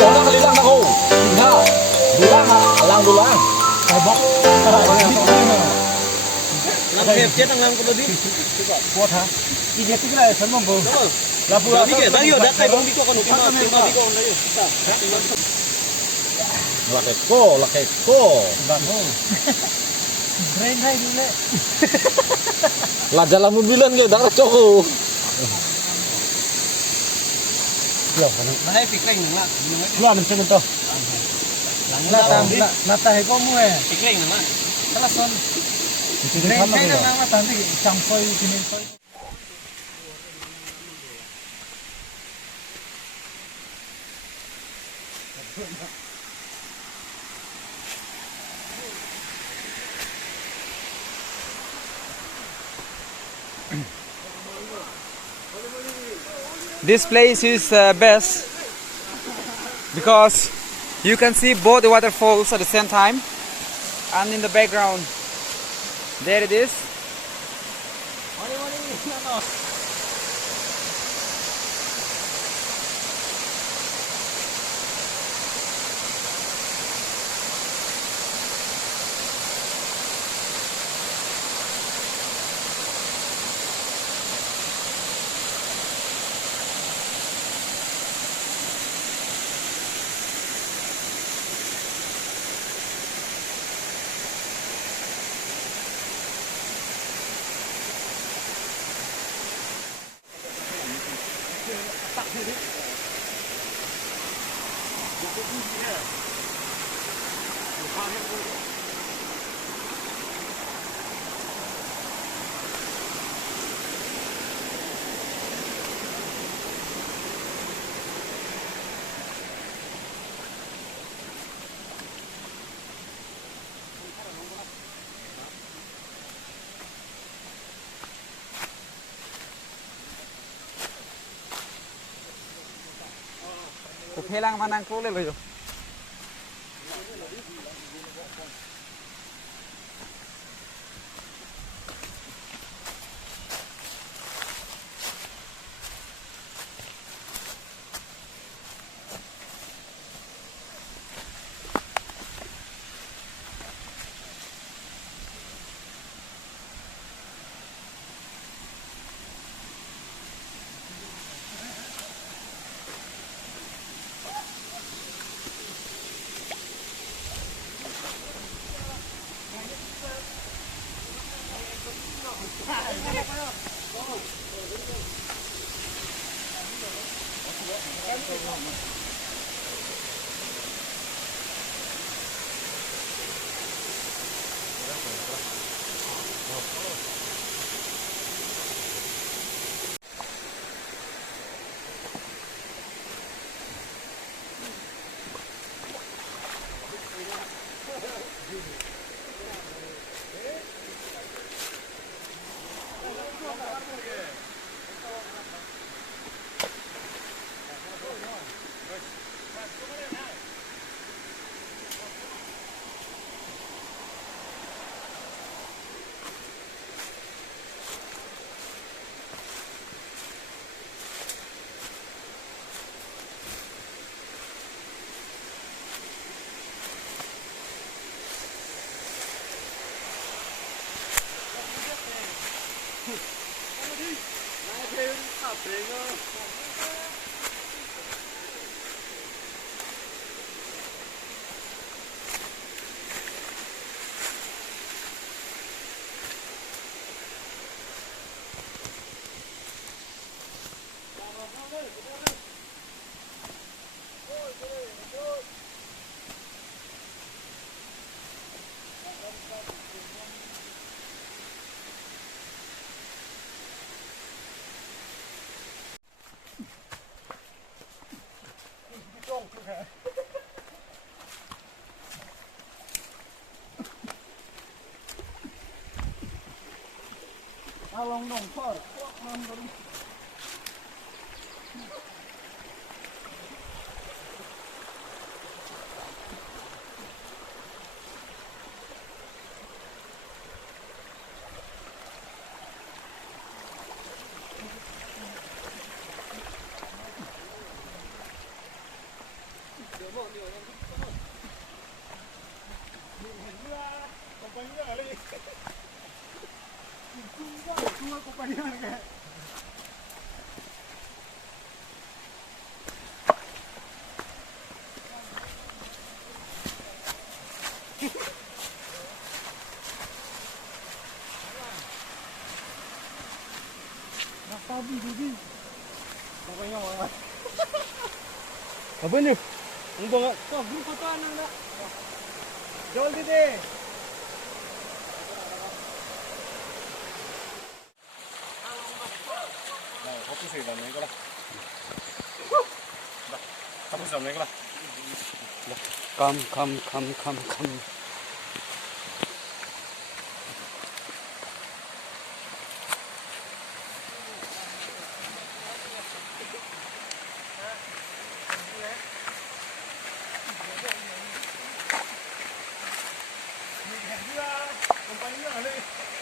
Orang kali lang ako. Ha. Dulang ha. Alang dulang. Ay bok. Lang phép chết đang làm cái gì? Kuat ha. Ini sih lah semua bau. Lapu Tapi ke, bagi udah kayak bang biko kan, tinggal biko kan ayo. Lakeko. Bango. Brain hai dulu. Lah dalam mobilan ke dak coko. Yo kan. Mana pikring lah. Keluar macam tu. Nata he ko mu he. Pikring lah. Salah son. Brain hai na nama tanti campoi kini koi. This place is best because you can see both the waterfalls at the same time, and in the background there it is. Oke lang manang kulit loh. Along nong for. Apa ni? Umbang ah. Kau group foto anang dah. Jol deh. Fokus sih dalam ni lah. Fokus dalam ni lah. Come. Kompanya ni.